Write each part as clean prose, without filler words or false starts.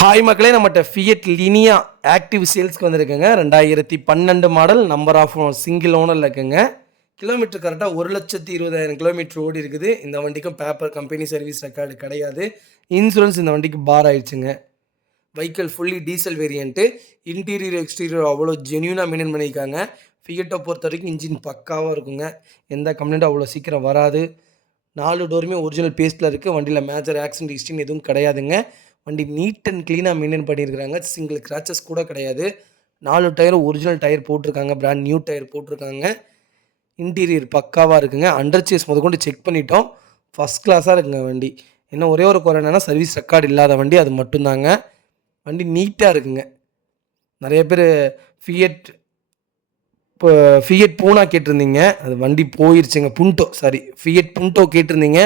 Hi மக்களே, நம்மகிட்ட Fiat Linea active சேல்ஸ்க்கு வந்திருக்குங்க. 2012 மாடல், நம்பர் ஆஃப் சிங்கிள் ஓனரில் இருக்குங்க. கிலோமீட்டர் கரெக்டாக 1,20,000 கிலோமீட்டர் ஓடி இருக்குது. இந்த வண்டிக்கும் பேப்பர் கம்பெனி சர்வீஸ் ரெக்கார்டு கிடையாது. இன்சூரன்ஸ் இந்த வண்டிக்கு பார் ஆயிடுச்சுங்க. Vehicle fully diesel variant. Interior exterior அவ்வளோ ஜென்யூனாக மெயின்டைன் பண்ணியிருக்காங்க. ஃபியட்டை பொறுத்த வரைக்கும் இன்ஜின் பக்காவாக இருக்குங்க. எந்த கம்ப்ளைண்ட்டும் அவ்வளோ சீக்கிரம் வராது. 4 டோருமே ஒரிஜினல் பேஸ்ட்டில் இருக்குது. வண்டியில் மேஜர் ஆக்சிடென்ட் ஹிஸ்ட்ரின்னு எதுவும் கிடையாதுங்க. வண்டி நீட் அண்ட் க்ளீனாக மெயின்டைன் பண்ணியிருக்கிறாங்க. சிங்கிள் கிராச்சஸ் கூட கிடையாது. 4 டயரும் ஒரிஜினல் டயர் போட்டிருக்காங்க. பிராண்ட் நியூ டயர் போட்டிருக்காங்க. இன்டீரியர் பக்காவாக இருக்குங்க. அண்டர் சேஸ் முதற்கொண்டு செக் பண்ணிட்டோம். ஃபஸ்ட் கிளாஸாக இருக்குங்க வண்டி. இன்னும் ஒரே ஒரு குறை என்னென்னா சர்வீஸ் ரெக்கார்டு இல்லாத வண்டி, அது மட்டும்தாங்க. வண்டி நீட்டாக இருக்குங்க. நிறைய பேர் ஃபியட் பூனா கேட்டிருந்தீங்க. அது வண்டி போயிடுச்சுங்க. ஃபியட் புண்டோ கேட்டிருந்தீங்க.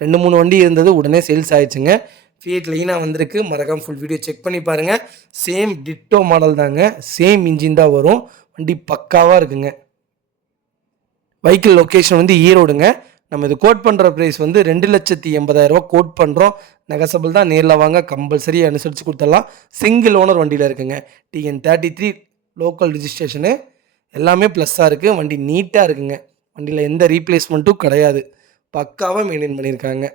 2-3 வண்டி இருந்தது, உடனே சேல்ஸ் ஆயிடுச்சுங்க. ஃபியட் லைனாக வந்திருக்கு. மறக்காமல் ஃபுல் வீடியோ செக் பண்ணி பாருங்கள். சேம் டிட்டோ மாடல் தாங்க. சேம் இன்ஜின் தான் வரும். வண்டி பக்காவாக இருக்குங்க. வெஹிக்கிள் லொக்கேஷன் வந்து ஈரோடுங்க. நம்ம இது கோட் பண்ணுற ப்ரைஸ் வந்து 2,80,000 கோட் பண்ணுறோம். நெகசபிள் தான். நேரில் வாங்க, கம்பல்சரி அனுசரித்து கொடுத்துடலாம். சிங்கிள் ஓனர் வண்டியில் இருக்குங்க. TN33 local ரிஜிஸ்ட்ரேஷனு. எல்லாமே ப்ளஸ்ஸாக இருக்குது. வண்டி நீட்டாக இருக்குங்க. வண்டியில் எந்த ரீப்ளேஸ்மெண்ட்டும் கிடையாது. பக்காவாக மெயின்டைன் பண்ணியிருக்காங்க.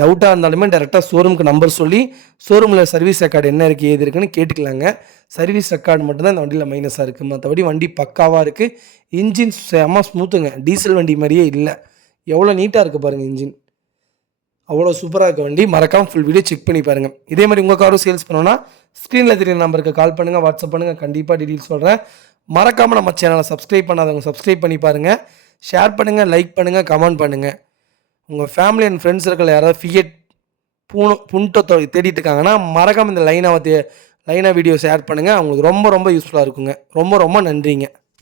டவுட்டாக இருந்தாலுமே டேரெக்டாக ஷோரூமுக்கு நம்பர் சொல்லி ஷோரூமில் சர்வீஸ் ரெக்கார்டு என்ன இருக்குது, ஏது இருக்குன்னு கேட்டுக்கலாங்க. சர்வீஸ் ரெக்கார்டு மட்டும்தான் இந்த வண்டியில் மைனஸாக இருக்குது. மற்றபடி வண்டி பக்காவாக இருக்குது. இன்ஜின் செம்ம ஸ்மூத்துங்க. டீசல் வண்டி மாதிரியே இல்லை. எவ்வளோ நீட்டாக இருக்குது பாருங்கள் இன்ஜின். அவ்வளோ சூப்பராக இருக்க வண்டி. மறக்காமல் ஃபுல் வீடியோ செக் பண்ணி பாருங்கள். இதே மாதிரி உங்கள் காரும் சேல்ஸ் பண்ணோன்னா ஸ்க்ரீனில் தெரியுற நம்பருக்கு கால் பண்ணுங்கள், வாட்ஸ்அப் பண்ணுங்கள். கண்டிப்பாக டீட்டெயில்ஸ் சொல்கிறேன். மறக்காமல் நம்ம சேனலை சப்ஸ்கிரைப் பண்ணாதவங்க சப்ஸ்கிரைப் பண்ணி பாருங்கள். ஷேர் பண்ணுங்கள், லைக் பண்ணுங்கள், கமெண்ட் பண்ணுங்கள். உங்கள் ஃபேமிலி அண்ட் ஃப்ரெண்ட்ஸ் சர்க்கிள் யாராவது ஃபியட் புண்டோ தேடிட்டு இருக்காங்கன்னா மறக்காமல் இந்த லைனாக வீடியோ ஷேர் பண்ணுங்கள். அவங்களுக்கு ரொம்ப ரொம்ப யூஸ்ஃபுல்லாக இருக்குங்க. ரொம்ப ரொம்ப நன்றிங்க.